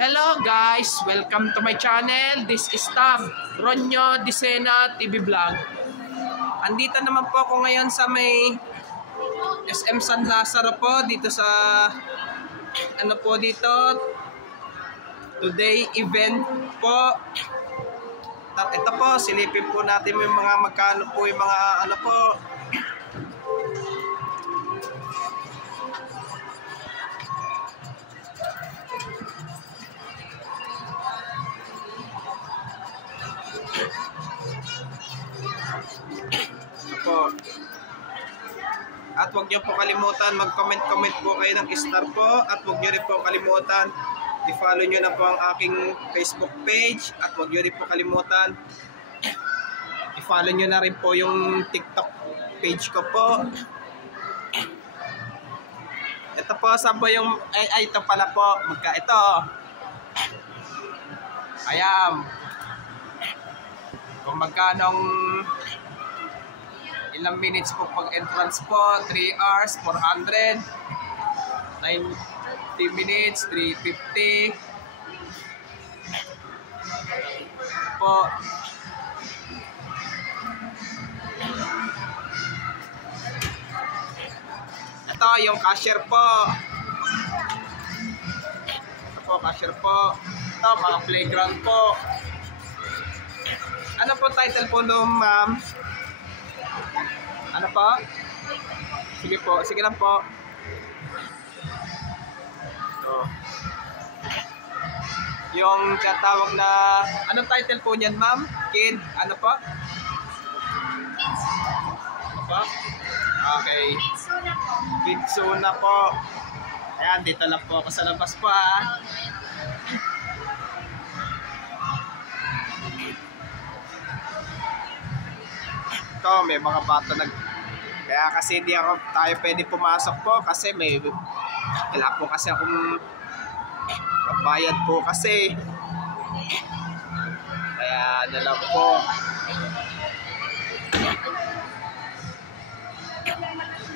Hello guys! Welcome to my channel. This is Tab Ronyo Disena TV Vlog. Andito naman po ako ngayon sa may SM San Lazaro po. Dito sa ano po dito, today event po. Ito po, silipin po natin yung mga magkano po yung mga ano po. Po. At huwag niyo po kalimutan mag-comment po kayo ng star po, at huwag niyo rin po kalimutan i-follow niyo na po ang aking Facebook page, at huwag niyo rin po kalimutan i-follow niyo na rin po yung TikTok page ko po. Ito po, saan po yung ito pala po, ito ayan kung magkanong ilang minutes po pag entrance po, 3 hours, 400, 90 minutes, 350 po. Ito yung cashier po. Ito po, cashier po. Ito, mga playground po. Ano po title po nung ma'am? Ano po? Sige po, sige lang po. Ito. Yung tinatawag na, anong title po niyan ma'am? Kid, ano po? Ano po? Okay. Kidsuna po. Ayan, dito lang po ako sa labas po ah. Ito, may mga bata kaya kasi di tayo pwede pumasok po kasi wala po kasi akong kabayad po kasi, kaya lang po.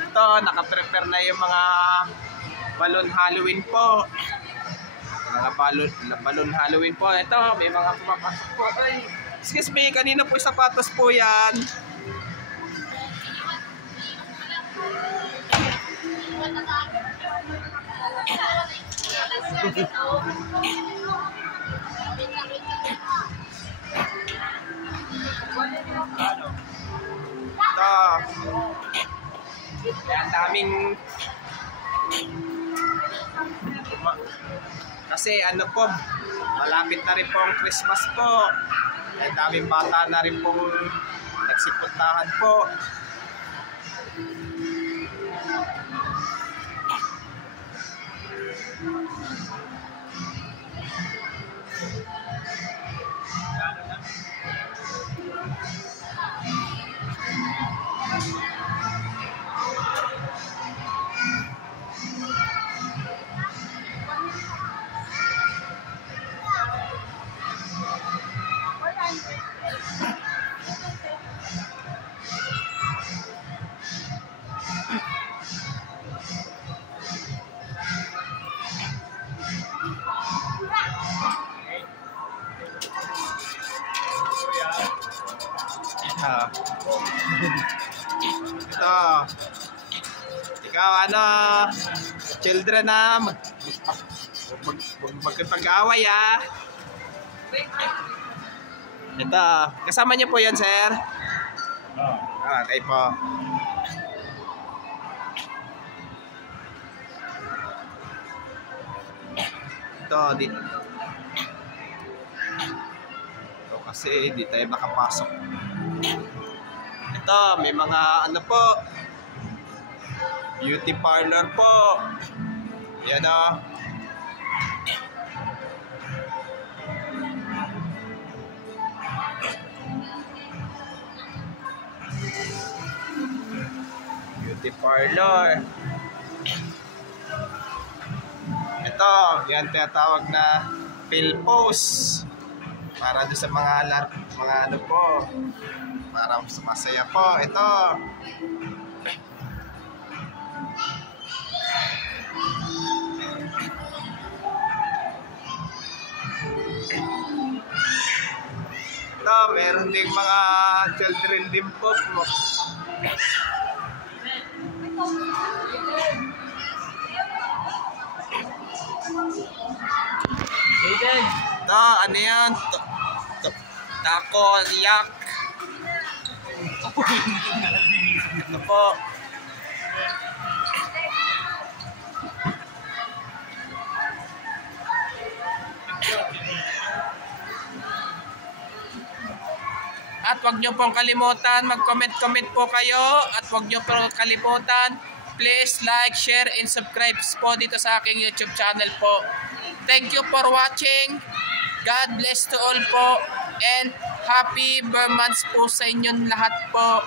Ito, naka-prepare na yung mga balloon Halloween po, mga balloon Halloween po. Ito, may mga pumapasok po. Ay, excuse me, kanina po yung sapatos po yan. Ang daming kasi ano po, malapit na rin po ang Christmas po. Ang daming bata na rin pong nagsipuntahan po. Ito, ikaw ano, children na magkipag-away ah. Ito, kasama niyo po yan sir? Okay po. Ito, kasi di tayo makapasok. Ito, may mga ano po, beauty parlor po. Yan o. Beauty parlor. Ito, yan tinatawag na Pilpos. Para doon sa mga ano po, para masaya po. Ito. meron ding mga children din po. Ito, ano yan? Taco, yak. Ito po. At huwag nyo pong kalimutan, mag-comment po kayo. At huwag nyo pong kalimutan, please like, share, and subscribe po dito sa aking YouTube channel po. Thank you for watching. God bless to all po. And happy Burmans po sa inyong lahat po.